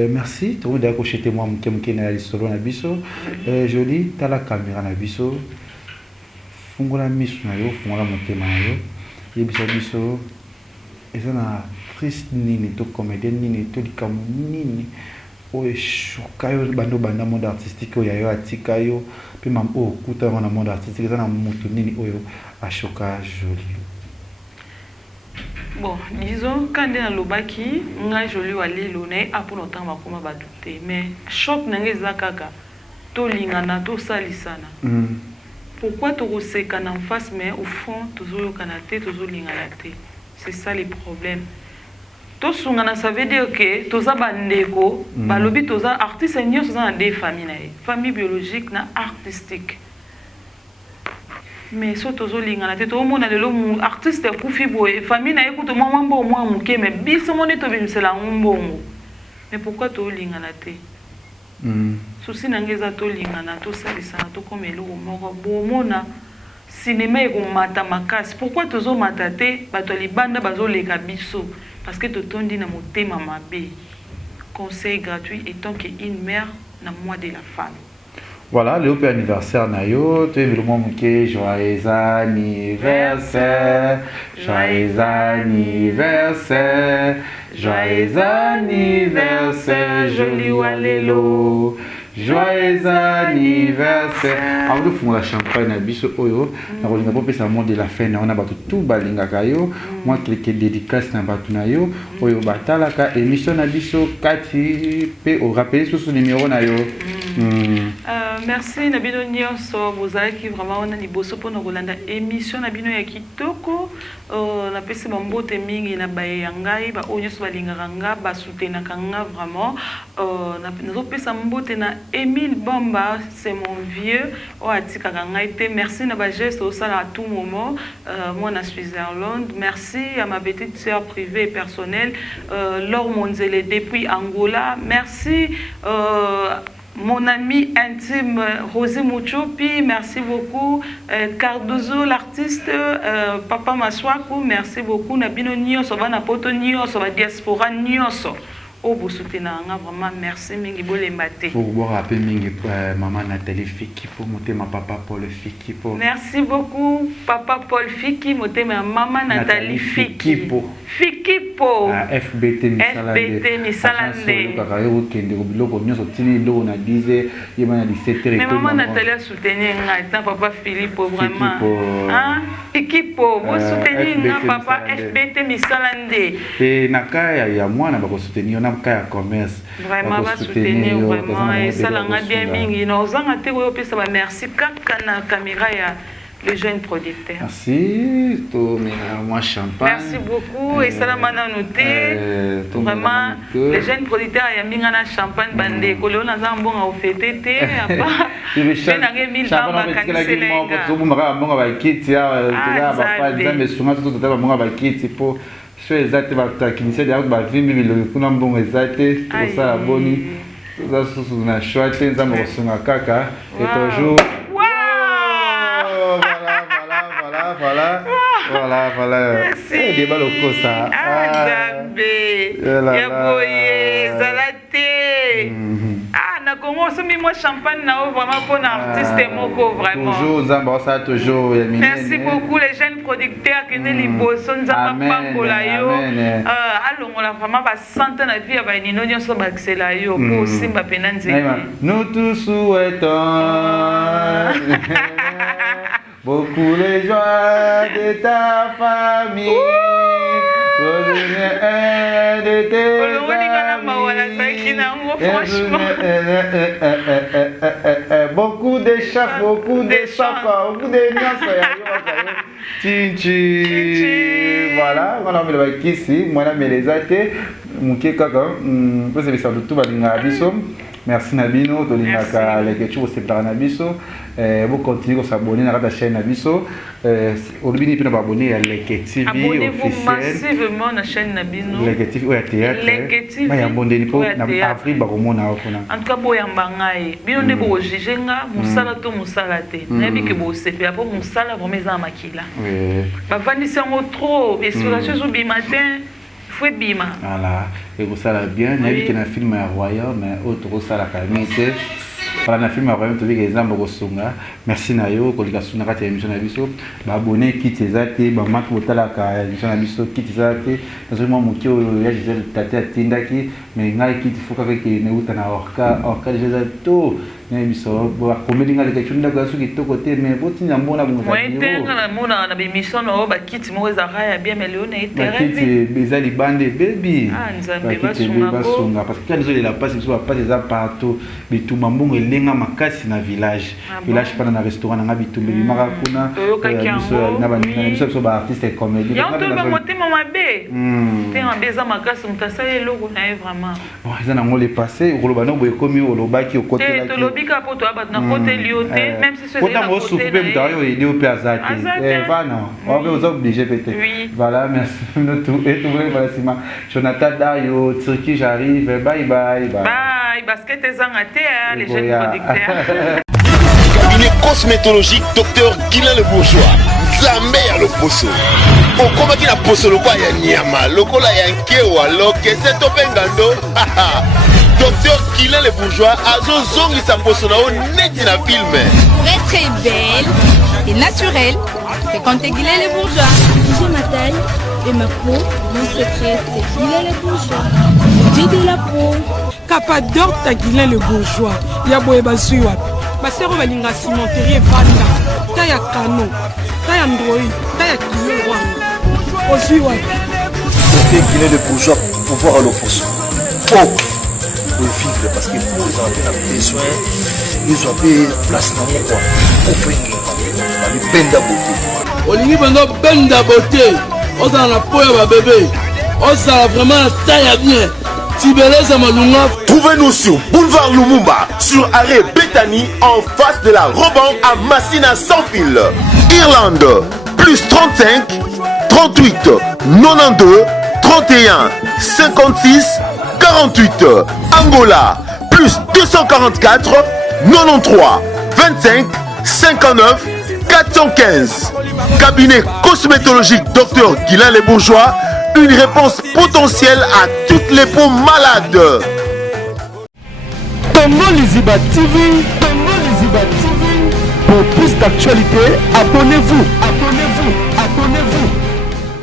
merci tokomi daya koshete mwa moke na ya lisolo na biso joli tala caméra na biso fungola miso na yo fungola motema na yo yebisa biso eza na triste nini to comédien nini to likambo nini oyo eshuka yo bando banda monde artistique oyo yayo atika yo mpe mam oyo okuta yango na monde artistique eza na moto nini oyo ashoka Joli bon disons quand nde nalobaki ngai Joli walelo na ye apo longtemps bakoma bato te mais choc na ngai eza kaka tolingana tosalisana pourquoi tokosekana en face mais au fond tozoyokana te tozolingana te c'est ça le problème tosungana ça veut dire que toza bandeko balobi toza artiste nyonso toza na deux famille na ye famille biologique na artistique mais so tozolingana te tomona lelo artiste akufi boye famille na ye kuto mwa mwa moke mais biso moni tobimisela yango mbongo mais pourquoi tolingana te susi na ngai eza tolingana tosalisana tokoma eloko moko bomona cinéma ekomata makasi pourquoi tozomata te bato ya libanda bazoleka biso parce que totondi na motema mabe conseil gratuit étant que une mère na mois de la femme. Voilà, le haut anniversaire na yo, tu es le moment que joyeux anniversaire, joyeux anniversaire, joyeux anniversaire, Joli walelo, Joyeux anniversaire. Avant de fondre la champagne à biso oyo, na kolinga po pesa mot de la fin na ona batu tout balingaka yo, moi quelques dédicaces na batu na yo, oyo batalaka émission na biso kati pe au rappeler sur numéro na yo. Merci Nabino Nyonso, bozalaki vraiment on a liboso pour nous rolanda émission Nabino ya kitoko, na pesi mambote mingi na baye yangai ba onyo so balingaka nga ba soutenaka nga vraiment, na pesa mambote na Émile Bamba, c'est mon vieux, o atikaka nga été. Merci na ba geste au sala à tout moment, moi na Switzerland. Merci à ma petite sœur privée et personnelle, Laure Monzele depuis Angola. Merci mon ami intime Rosé Mouchoupi, merci beaucoup. Cardozo, l'artiste, Papa Maswaku, merci beaucoup. Nabino Nyonso, va na poto Nyonso, va diaspora Nyonso. Oh, vous soutenez vraiment, merci. Mingi bole mbate. Pour vous rappeler, mingi maman Nathalie Fiki pour monter ma papa Paul Fiki pour. Merci beaucoup, papa Paul Fiki, monter ma maman Nathalie Fiki pour. Fiki pour. FBT Misalande. FBT Misalande. Kakayo kende biloko nyonso tini ndo na 10h, yema na 17h. Mais maman Nathalie a soutenu nga, papa Philippe vraiment. Hein? Fiki pour. Vous soutenez nga papa FBT Misalande. Et nakaya ya mwana bako soutenir na kaya commerce. Vraiment va soutenir vraiment et ça l'a bien mingi. Nous avons été au pays ça va merci kaka na caméra ya les jeunes producteurs. Merci, moi champagne. Merci beaucoup et ça l'a noté. Vraiment les jeunes producteurs ya minga na champagne bande ko le na zambo nga ofete te apa. Je na nge 1000 bamba kaniselenga. Ko maka mbonga ba kiti ya ba pa nzambe sunga tout ta mbonga ba kiti po. Je suis exact batakinise dia ba vimbi bilo kuna mbongo exact pour ça la boni. Ça sous na chouette nzambo sunga kaka et toujours voilà. Merci. Des balles au ça. Ya boye zalate. Na Congo so mi moi champagne na vraiment pour un artiste moko vraiment. Toujours nzamba ça toujours. Merci beaucoup les jeunes producteurs qui ne liboso nzamba pambola yo. Alongola vraiment ba santé na vie ba nino nyonso ba excella yo pour simba penanze. Nous tous souhaitons beaucoup de joie de ta famille, de tes amis, beaucoup de chefs, beaucoup de chocs, beaucoup de nuances. Voilà, on a mis le bac ici, moi je les ai mon kaka, c'est ça tout va dire. Merci Nabino, Tolinaka, les questions c'est par Nabiso. Vous continuez à s'abonner à la chaîne Nabiso. Aujourd'hui, nous abonner à l'Eketivi officiel. Abonnez-vous massivement à la chaîne Nabino. L'Eketivi au théâtre. L'Eketivi. Mais abonnez-vous pour avril baromona okona. En tout cas, boyambangai. Bino ne bo jijenga musala to musala te. Nabi ke bo sepe apo musala vraiment makila. Oui. Ba vanisi ngo trop et sur la chose du matin. Bima. Voilà, et vous savez bien, il y a un film à Royaume, mais autre chose à la qualité. Voilà, un film à Royaume, tu veux que les gens merci Nayo, que les gens qui émission à Bisso, abonné, quitte les athées, marque votre la émission à Bisso, quitte les athées. Dans ce moment, mon kio, il y a des tatés à Tindaki, mais il y a qui faut qu'avec les néoutana orca, déjà tout. Biso ba komelinga le kachunda kwa suki to côté mais boti nyambona bunga moi tenga na mona na émission no ba kit mo za ya bien melione etere kit bezali bande baby nzambe basunga parce que quand les la passe ils sont pas des partout bitu mambongo elenga makasi na village pana na restaurant na bitumbe maka kuna biso na biso so ba artiste comédie ya to ba motema mabe tema beza makasi mutasa eloko na vraiment ils en ont les passé roloba no boye komi olobaki okote la bika poto abat na côté lioté même si c'est là pour souffler d'ailleurs il est au Piazza va non on va vous obliger peut-être voilà merci nous tout et tout merci Jonathan Dayo Turki j'arrive bye bye basket ezangate les jeunes producteurs cabinet cosmétologique docteur Guilain le Bourgeois Zambé le poso okomaki na poso lokwa ya nyama lokola ya nkewa lokese to pengando docteur Guilain le Bourgeois azozongisa poso na o neti na film. Pour être très belle et naturelle, fréquentez Guilain le Bourgeois. J'ai ma taille, Et ma peau, mon secret, c'est Guylain le Bourgeois. Beauté de la peau. Capador ta Guylain le Bourgeois. Ya boye bazui wapi. Basero balinga cimenterie vanda. Ta ya Kano. Ta ya Ndroyi. Ta ya Kilo wanga. Ozui wapi. Beauté Guylain le Bourgeois, pouvoir à l'opposition. Oh, pour vivre parce que pour les enfants besoin, ils ont fait place dans mon coin. Pour faire une benda beauté. Olingi bendo benda beauté. Oza na poya ba bébé. Oza vraiment taille bien. Tibeleza malunga. Trouvez-nous sur Boulevard Lumumba, sur arrêt Bethany, en face de la Roban à Massina sans fil. Irlande, plus 35 38 92 31 56 48. Angola, plus 244 93 25 59 415. Cabinet cosmétologique Dr Guylain les Bourgeois, une réponse potentielle à toutes les peaux malades. Tongo Liziba TV, Tongo Liziba TV. Pour plus d'actualités, abonnez-vous.